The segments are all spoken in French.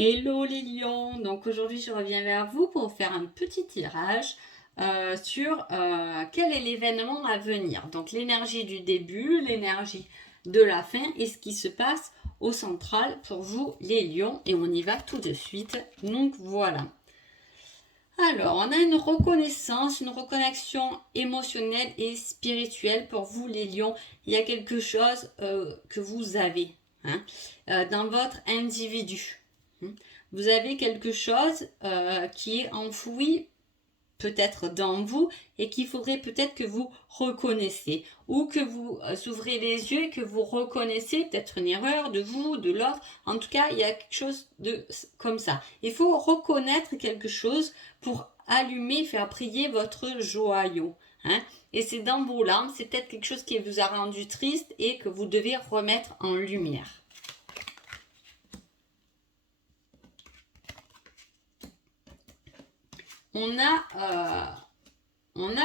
Hello les lions, donc aujourd'hui je reviens vers vous pour faire un petit tirage sur quel est l'événement à venir. Donc l'énergie du début, l'énergie de la fin et ce qui se passe au central pour vous les lions. Et on y va tout de suite. Donc voilà. Alors on a une reconnaissance, une reconnexion émotionnelle et spirituelle pour vous les lions. Il y a quelque chose que vous avez dans votre individu. Vous avez quelque chose qui est enfoui peut-être dans vous et qu'il faudrait peut-être que vous reconnaissiez ou que vous ouvrez les yeux et que vous reconnaissez peut-être une erreur de vous, de l'autre. En tout cas, il y a quelque chose de comme ça. Il faut reconnaître quelque chose pour allumer, faire prier votre joyau. Et c'est dans vos larmes, c'est peut-être quelque chose qui vous a rendu triste et que vous devez remettre en lumière. On a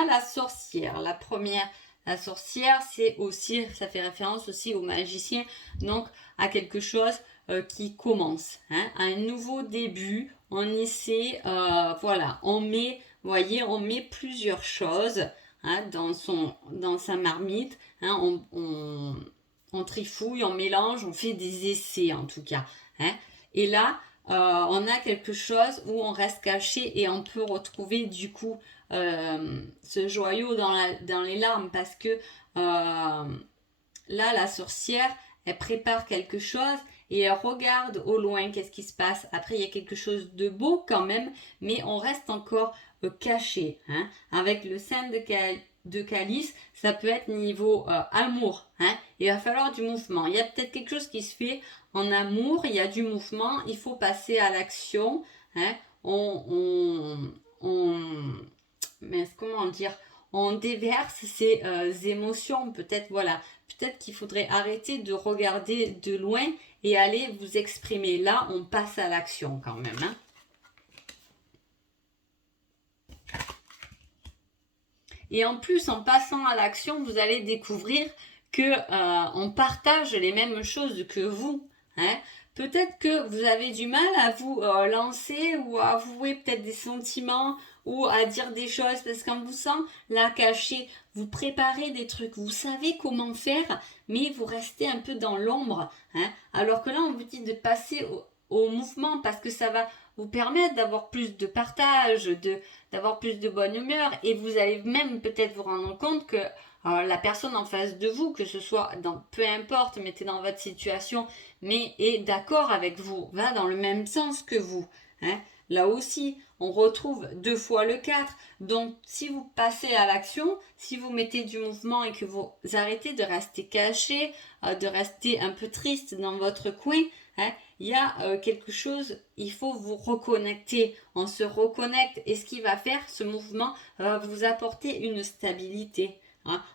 la sorcière. La première, la sorcière, c'est aussi, ça fait référence aussi au magicien, donc à quelque chose qui commence, à un nouveau début. On essaie, voilà, on met, voyez, on met plusieurs choses dans sa marmite. On trifouille, on mélange, on fait des essais en tout cas. Et là, on a quelque chose où on reste caché et on peut retrouver du coup ce joyau dans les larmes parce que là, la sorcière, elle prépare quelque chose et elle regarde au loin qu'est-ce qui se passe. Après, il y a quelque chose de beau quand même, mais on reste encore caché. Avec le sein de calice, ça peut être niveau amour. Il va falloir du mouvement. Il y a peut-être quelque chose qui se fait en amour, il y a du mouvement, il faut passer à l'action. Mais comment dire, on déverse ses émotions. Peut-être, voilà, peut-être qu'il faudrait arrêter de regarder de loin et aller vous exprimer. Là, on passe à l'action quand même. Et en plus, en passant à l'action, vous allez découvrir que on partage les mêmes choses que vous. Peut-être que vous avez du mal à vous lancer ou à avouer peut-être des sentiments ou à dire des choses parce qu'on vous sent là caché, vous préparez des trucs, vous savez comment faire, mais vous restez un peu dans l'ombre. Alors que là, on vous dit de passer au mouvement parce que ça va vous permettre d'avoir plus de partage, d'avoir plus de bonne humeur et vous allez même peut-être vous rendre compte que la personne en face de vous, que ce soit dans peu importe, mettez dans votre situation, mais est d'accord avec vous, va dans le même sens que vous. Là aussi, on retrouve 2 fois le 4. Donc, si vous passez à l'action, si vous mettez du mouvement et que vous arrêtez de rester caché, de rester un peu triste dans votre coin, il y a quelque chose, il faut vous reconnecter. On se reconnecte et ce qui va faire, ce mouvement va vous apporter une stabilité.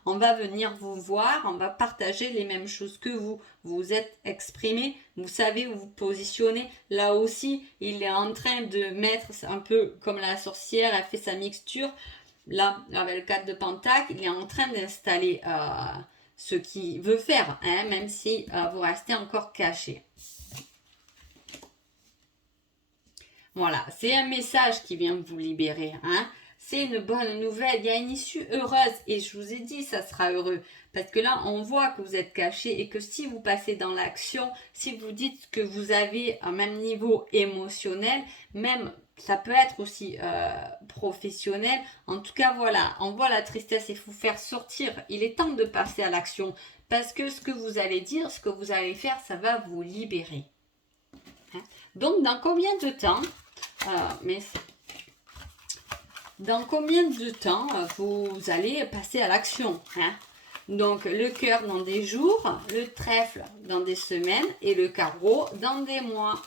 On va venir vous voir, on va partager les mêmes choses que vous. Vous êtes exprimé, vous savez où vous positionnez. Là aussi, il est en train de mettre, un peu comme la sorcière, elle fait sa mixture. Là, avec le 4 de Pentacle, il est en train d'installer ce qu'il veut faire, même si vous restez encore caché. Voilà, c'est un message qui vient vous libérer. C'est une bonne nouvelle, il y a une issue heureuse et je vous ai dit ça sera heureux parce que là on voit que vous êtes caché et que si vous passez dans l'action, si vous dites que vous avez un même niveau émotionnel, même ça peut être aussi professionnel, en tout cas voilà, on voit la tristesse et il faut faire sortir, il est temps de passer à l'action parce que ce que vous allez dire, ce que vous allez faire, ça va vous libérer. Donc dans combien de temps dans combien de temps vous allez passer à l'action Donc le cœur dans des jours, le trèfle dans des semaines et le carreau dans des mois.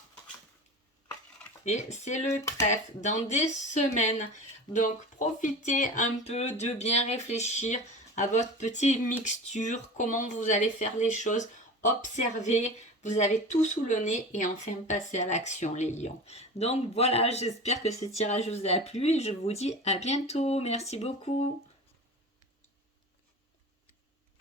Et c'est le trèfle dans des semaines. Donc profitez un peu de bien réfléchir à votre petite mixture, comment vous allez faire les choses, observez, vous avez tout sous le nez et enfin passez à l'action les lions. Donc voilà, j'espère que ce tirage vous a plu et je vous dis à bientôt. Merci beaucoup.